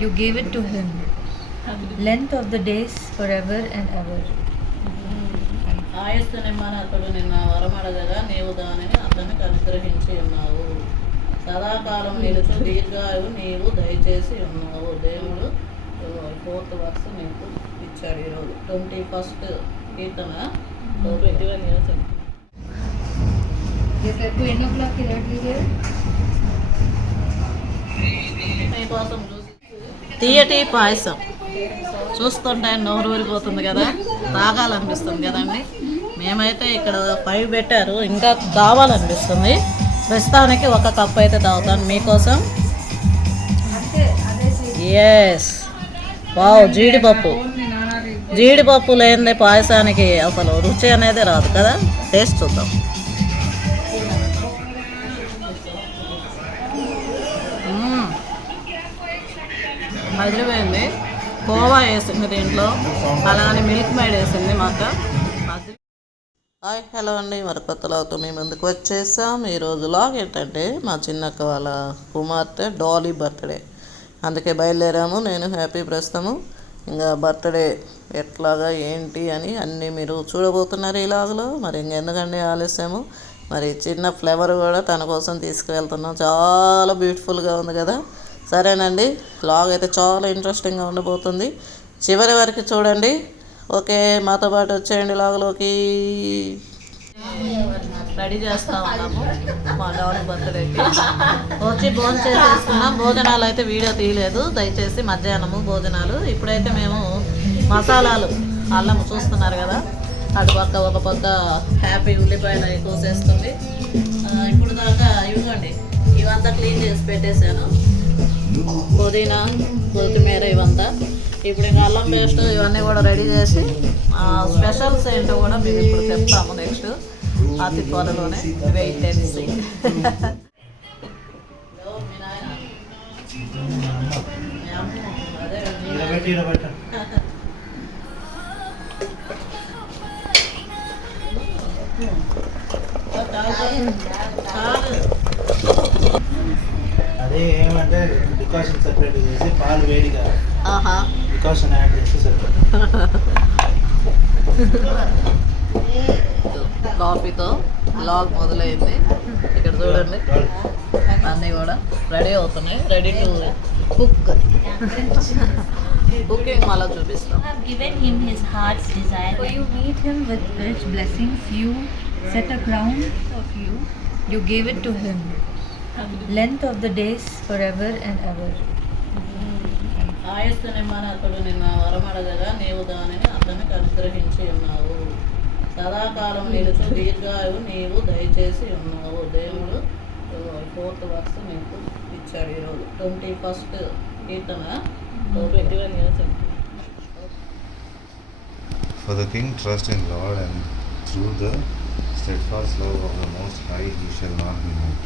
You gave it to him. Length of the days forever and ever. ఆయస్సు నిమ్మని అతడు నిన్న వరమడగగా నీవు దానిని అతనికి అనుగ్రహించి ఉన్నావు. సదాకాలం నిలుచు దీర్ఘాయువు నీవు దయచేసి ఉన్నావు. దేవుడు 4th వర్స్ నీకు ఇచ్చాడు ఈరోజు. 21st కీర్తన 21 years. మీకోసం తీయటి పాయసం చూస్తుంటే నోరు ఊరిపోతుంది కదా, తాగాలనిపిస్తుంది కదండి. మేమైతే ఇక్కడ 5 పెట్టారు, ఇంకా తాగాలనిపిస్తుంది. ప్రస్తుతానికి ఒక కప్ అయితే తాగుతాను మీకోసం. ఎస్, వావ్, జీడిపప్పు లేనిదే పాయసానికి అసలు రుచి అనేది రాదు కదా. టేస్ట్ చూద్దాం. మదిరిపోయింది. కోవా వేసింది దీంట్లో, అలానే మిల్క్ మేడ్ వేసింది మా అక్క. హాయ్, హలో అండి, మరి కొత్త లాగ్తో మీ ముందుకు వచ్చేసాం. ఈరోజు లాగ్ ఏంటంటే మా చిన్నక్క వాళ్ళ కుమార్తె డాలీ బర్త్డే, అందుకే బయలుదేరాము. నేను హ్యాపీ ప్రస్తుతము. ఇంకా బర్త్డే ఎట్లాగా ఏంటి అని అన్నీ మీరు చూడబోతున్నారు ఈ లాగ్లో. మరి ఇంకెందుకండి ఆలస్యము, మరి చిన్న ఫ్లేవర్ కూడా తన కోసం తీసుకువెళ్తున్నాం. చాలా బ్యూటిఫుల్గా ఉంది కదా. సరేనండి, లాగ్ అయితే చాలా ఇంట్రెస్టింగ్గా ఉండబోతుంది. చివరి వరకు చూడండి. ఓకే, మాతో పాటు వచ్చేయండి లాగ్లోకి. రెడీ చేస్తూ ఉన్నాము మా డాడీ బర్త్డేకి. వచ్చి భోజనం చేసేసుకున్నాం. భోజనాలు అయితే వీడియో తీయలేదు దయచేసి, మధ్యాహ్నము భోజనాలు. ఇప్పుడైతే మేము మసాలాలు అల్లం చూస్తున్నారు కదా, అటు పక్క ఒక పక్క హ్యాపీ ఉల్లిపాయలు కోసేస్తుంది. ఇప్పుడు దాకా ఇవ్వండి, ఇవంతా క్లీన్ చేసి పెట్టేశాను. పుదీనా, కొత్తిమీర ఇవంతా. ఇప్పుడు ఇంకా అల్లం పేస్ట్ ఇవన్నీ కూడా రెడీ చేసి స్పెషల్స్ ఏంటో కూడా మేము ఇప్పుడు చెప్తాము నెక్స్ట్ అతి త్వరలోనే. Wait and see. అదే ఏమంటే డికాషన్ సెపరేట్ చేసి పాలు వేడిగా డికాషన్ యాడ్ చేసి సరిపోతుంది. కాఫీతో బ్లాగ్ మొదలైంది. ఇక్కడ చూడండి అన్నీ కూడా రెడీ అవుతున్నాయి. Ready to cook. కుకింగ్ మళ్ళీ చూపిస్తాం. Given him his heart's desire. For you meet him with rich blessings. You set a crown of you. You gave it to him. Length of the days forever and ever. ఆయస్సు నిమ్మని అతడు నిన్న వరమడగగా నీవు దానిని అతనికి అనుగ్రహించి ఉన్నావు. సదాకాలం నిలుచు దీర్ఘాయువు నీవు దయచేసి ఉన్నావు. దేవుడు 4th వర్స్ నీకు ఇచ్చాడు ఈరోజు. 21st Keerthana 21 years. For the king trust in Lord, and through the steadfast love of the Most High he shall not be moved.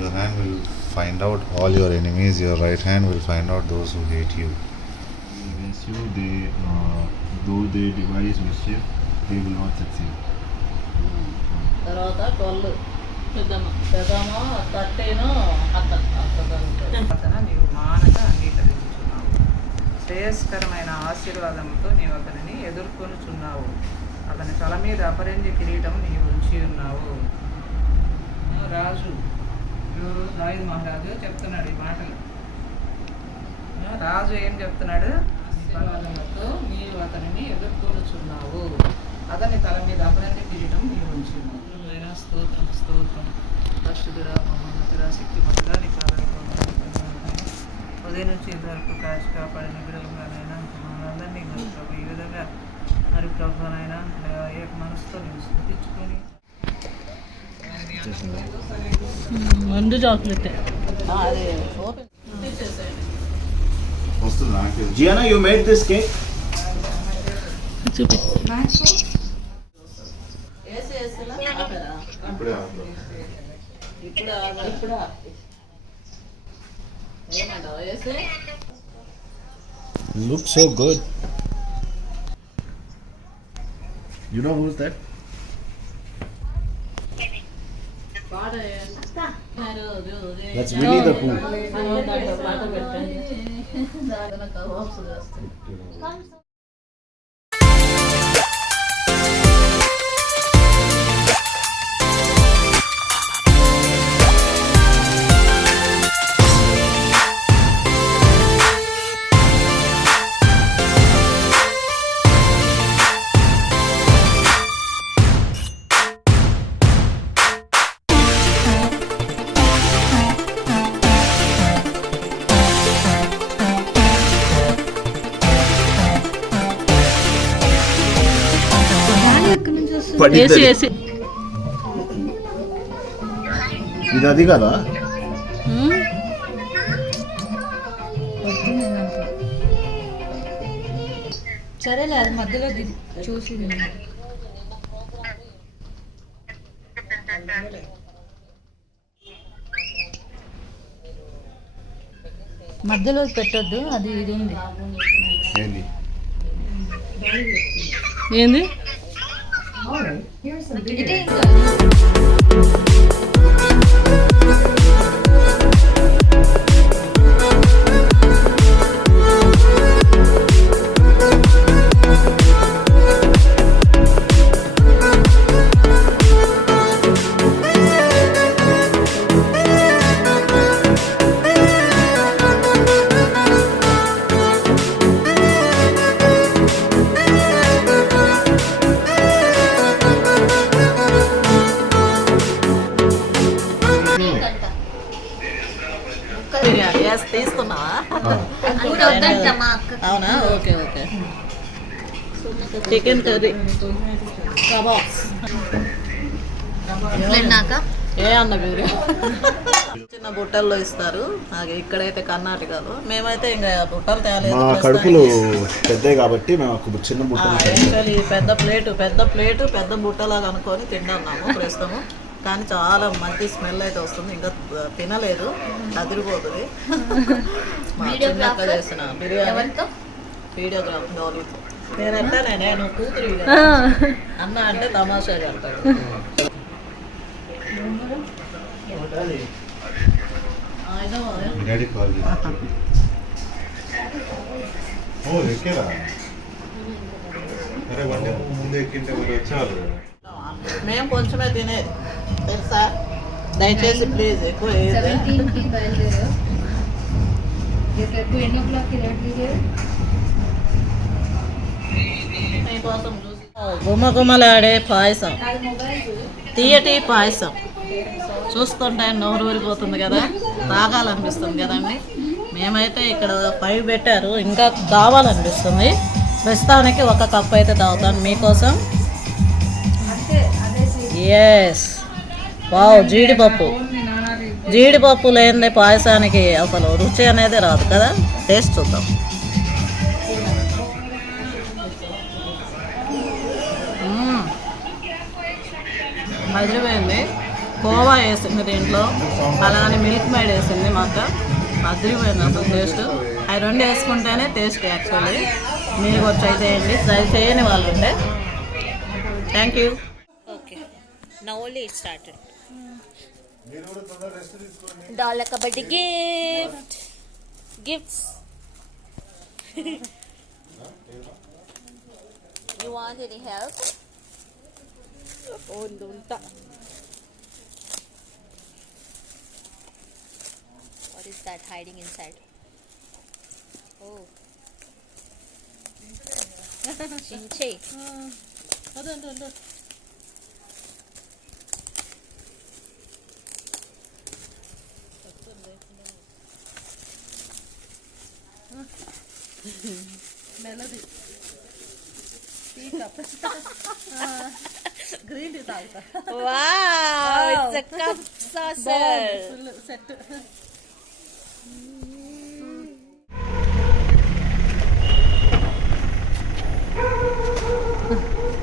Your hand will find out all your enemies, your right hand will find out those who hate you. Against you, though they devise mischief, they will not succeed. తర్వాత 12 పెద్దమో 13 అతను నీవు మానక అంగీకరించుచున్నావు. శ్రేయస్కరమైన ఆశీర్వాదంతో నీవు అతనిని ఎదుర్కొనుచున్నావు. అతని తల మీద అపరంజి కిరీటం నీవు ఉంచి ఉన్నావు. రాజు దావీదు మహారాజు చెప్తున్నాడు ఈ మాటలు. రాజు ఏం చెప్తున్నాడు? ఆశీర్వాదములతో నీవు అతనిని ఎదుర్కొనుచున్నావు. అతని తల మీద అపరంజి కిరీటం నీవు ఉంచి ఉన్నావు. స్తోత్రం స్తోత్రం. పరిశుద్ధుడా, మహోన్నతుడా, శక్తిమంతుడా, నీ పాదాలకు ఉదయం నుంచి ఇంతవరకు కాచి కాపాడిన బిడ్డలుగానైనా మనందరినీ ప్రభు ఈ విధంగా మరి ప్రభునైనా ఏక మనసుతో నేను స్థుతించుకొని మందు chocolate Gianna, you made this cake? చూపి. ఇప్పుడు ఏమంటావు? వేసి Looks so good. You know who's that? పాట That's Winnie the Pooh. గాలి ఎక్కడి నుంచి వస్తుంది? AC AC. ఇది అది కదా వస్తుంది దాంట్లో. సరేలే అది మధ్యలో చూసి మధ్యలో పెట్టొద్దు, అది ఇది ఉంది. ఏంది? ఏంది? ఇటే ఇంకా బిర్యానీ తీస్తున్నావా? అవునా, okay okay. Chicken curry, kebabs. ఏ అన్న మీరు చిన్న బుట్టల్లో ఇస్తారు. నాకు ఇక్కడైతే కర్ణాటకలో, మేమైతే ఇంకా బుట్టలు తేలేదు. మా కడుపులు పెద్దవి కాబట్టి మేము ఒక చిన్న బుట్ట యాక్చువల్లీ పెద్ద ప్లేటు పెద్ద బుట్టలాగా అనుకొని తిన్నాము ప్రస్తుతము. కానీ చాలా మంచి స్మెల్ అయితే వస్తుంది. ఇంకా తినలేదు, అదిరిపోతుంది. మా చిన్నక్క చేసిన బిర్యానీ వీడియోగ్రాఫ్ గౌరీ. నేనంటే నేను కూతురు అన్న అంటే తమాషాగా అంటాడు. డాడీ కాల్ చేసి ఓ ఎక్కేరా? అరే బండి ముందు ఎక్కింటే మరి వచ్చేవాళ్ళు కదా. మేము కొంచెమే తినేది తెలుసా, దయచేసి ప్లీజ్ ఎక్కువ మీకోసం చూసి గుమ్మగుమ్మలాడే పాయసం, తీయటి పాయసం చూస్తుంటే నోరు ఊరిపోతుంది కదా, తాగాలనిపిస్తుంది కదండి. మేమైతే ఇక్కడ 5 పెట్టారు, ఇంకా కావాలనిపిస్తుంది. ప్రస్తుతానికి ఒక కప్ అయితే తాగుతాను మీకోసం. ఎస్, వావ్, జీడిపప్పు లేనిదే పాయసానికి అసలు రుచి అనేది రాదు కదా. టేస్ట్ చూద్దాం. మదిరిపోయింది. కోవా వేసింది దీంట్లో, అలానే మిల్క్ మేడ్ వేసింది. మాకు అదిరిపోయింది అసలు టేస్ట్. అవి 2 వేసుకుంటేనే టేస్ట్ యాక్చువల్లీ. మీరు కూడా ట్రై చేయండి, ట్రై చేయని వాళ్ళు ఉంటే. Thank you. Okay, now only it started. Dollar kabaddi gifts. You want any help? Oh, don't. What is that hiding inside? Oh. Chinche. Melody green tea తాగుతా. Wow, it's a cup saucer. Set.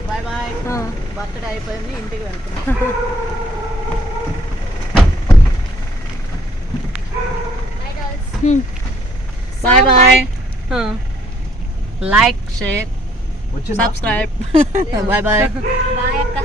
Bye bye. Birthday అయిపోయింది, ఇంటికి వెళ్తున్నా. Bye bye. Like, share, subscribe. Bye bye. Bye, akka.